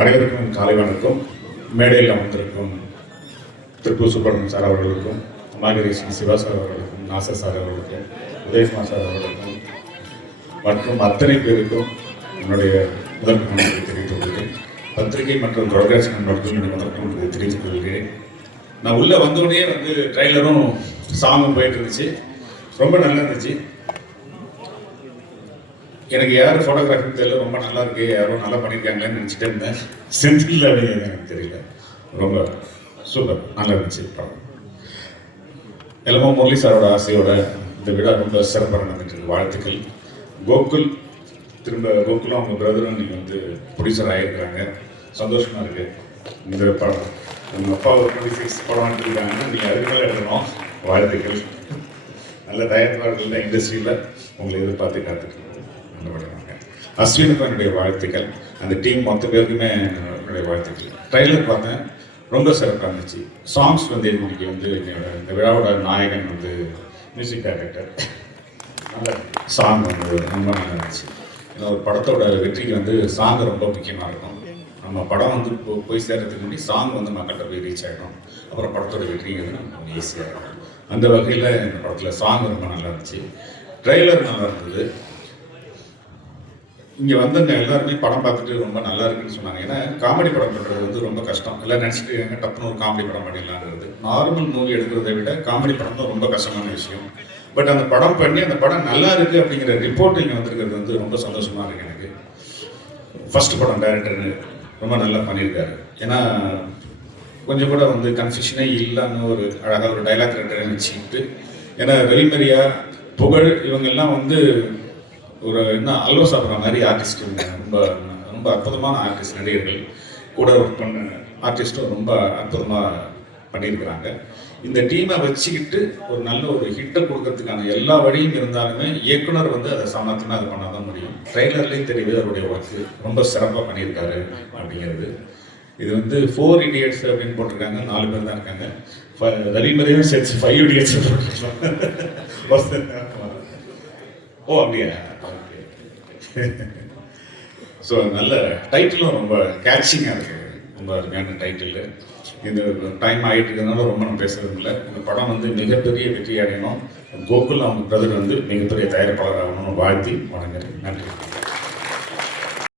அனைவருக்கும் காலை வணக்கம். மேடையில் அமர்ந்திருக்கும் திருப்பூர் சுப்பிரமணியன் சார் அவர்களுக்கும், மாகரேசன் சிவா சார் அவர்களுக்கும், நாசர் சார் அவர்களுக்கும், உதயகுமார் சார் அவர்களுக்கும் மற்றும் அத்தனை பேருக்கும் என்னுடைய முதல் நன்றியை தெரிவித்துக் கொள்கிறேன். பத்திரிகை மற்றும் தொலைக்காட்சி நண்பர்களுக்கும் என்னுடைய முதல் நன்றியை தெரிவித்துக் கொள்கிறேன். நான் உள்ளே வந்தோடனே ட்ரெய்லரும் சாங்கும் போயிட்டு இருந்துச்சு, ரொம்ப நல்லா இருந்துச்சு. எனக்கு யார் ஃபோட்டோகிராஃபி தெரியல, ரொம்ப நல்லா இருக்கு, யாரும் நல்லா பண்ணியிருக்காங்கன்னு நினச்சிட்டே இருந்தேன். செந்தில் எனக்கு தெரியல, ரொம்ப சூப்பர், நல்லா இருந்துச்சு படம். எல்லாமே முரளி சாரோட ஆசையோட இந்த விழா ரொம்ப சிறப்பாக நடந்துட்டு வாழ்த்துக்கள். கோகுல் கோகுலும் அவங்க பிரதரும் நீங்கள் ப்ரொடியூசர் ஆகியிருக்கிறாங்க, சந்தோஷமாக இருக்குது. இந்த படம் உங்கள் அப்பா ஒரு 26 படம் எடுத்துருக்காங்கன்னா நீங்கள் அதுக்கு மேலே எடுக்கணும், வாழ்த்துக்கள். நல்ல தயாரிப்பாளர்கள் இண்டஸ்ட்ரியில் உங்களை எதிர்பார்த்து காத்துட்டு பண்ணுவாங்க. அஸ்வினுக்கும் என்னுடைய வாழ்த்துக்கள், அந்த டீம் மொத்த பேருக்குமே என்னுடைய வாழ்த்துக்கள். ட்ரெய்லர் பார்த்தேன், ரொம்ப சிறப்பாக இருந்துச்சு. சாங்ஸ் இன்னைக்கு இந்த விழாவோட நாயகன் மியூசிக் டைரக்டர், நல்ல சாங் ரொம்ப நல்லா இருந்துச்சு. ஏன்னா ஒரு படத்தோட வெற்றிக்கு சாங் ரொம்ப முக்கியமாக இருக்கும். நம்ம படம் போய் சேர்றதுக்கு முன்னாடி சாங் மக்கள்கிட்ட போய் ரீச் ஆகிடும், அப்புறம் படத்தோட வெற்றிங்கிறது நமக்கு ஈஸியாக இருக்கும். அந்த வகையில் இந்த படத்தில் சாங் ரொம்ப நல்லா இருந்துச்சு, ட்ரெய்லர் நல்லா இருந்தது. இங்கே வந்தவங்க எல்லாருமே படம் பார்த்துட்டு ரொம்ப நல்லா இருக்குன்னு சொன்னாங்க. ஏன்னா காமெடி படம் பண்ணுறது ரொம்ப கஷ்டம். எல்லாம் நினச்சிட்டு இருக்காங்க டப்புன்னு ஒரு காமெடி படம் பண்ணிடலாங்கிறது. நார்மல் மூவி எடுக்கிறத விட காமெடி படம் தான் ரொம்ப கஷ்டமான விஷயம். பட் அந்த படம் பண்ணி அந்த படம் நல்லா இருக்குது அப்படிங்கிற ரிப்போர்ட் இங்கே வந்திருக்கிறது ரொம்ப சந்தோஷமாக இருக்குது எனக்கு. ஃபர்ஸ்ட் படம் டைரக்டர் ரொம்ப நல்லா பண்ணியிருக்காரு. ஏன்னா கொஞ்சம் கூட கன்ஃபியூஷனே இல்லாமல் ஒரு அழகாக ஒரு டைலாக் ரைட்டரை வச்சுக்கிட்டு, ஏன்னா வெளிமரியா புகழ் இவங்கெல்லாம் ஒரு அல்வா சாப்பிட்ற மாதிரி ஆர்டிஸ்ட், ரொம்ப ரொம்ப அற்புதமான ஆர்டிஸ்ட், நடிகர்கள் கூட ஒர்க் பண்ண ஆர்டிஸ்ட்டும் ரொம்ப அற்புதமாக பண்ணியிருக்கிறாங்க. இந்த டீமை வச்சுக்கிட்டு ஒரு நல்ல ஒரு ஹிட்டை கொடுக்கறதுக்கான எல்லா வழியும் இருந்தாலுமே இயக்குனர் அதை சமத்துனா அது பண்ண தான் முடியும். ட்ரெய்லர்லேயும் தெரியுது அவருடைய ஒர்க்கு ரொம்ப சிறப்பாக பண்ணியிருக்காரு அப்படிங்கிறது. இது 4 idiots அப்படின்னு போட்டிருக்காங்க, 4 பேர் தான் இருக்காங்க. வெளிமறையும் சேர்த்து 5 idiots ஓ அப்படியா, ஸோ நல்ல டைட்டிலும் ரொம்ப கேட்சிங்காக இருக்குது, ரொம்ப அருமையான டைட்டில். இந்த டைம் ஆகிட்டு இருக்கிறதுனால ரொம்ப நம்ம பேசுறது இல்லை. இந்த படம் மிகப்பெரிய வெற்றி அடையணும். கோகுல் அவங்க பிரதர் மிகப்பெரிய தயாரிப்பாளர் ஆகணும்னு வாழ்த்தி வணங்குறேன். நன்றி.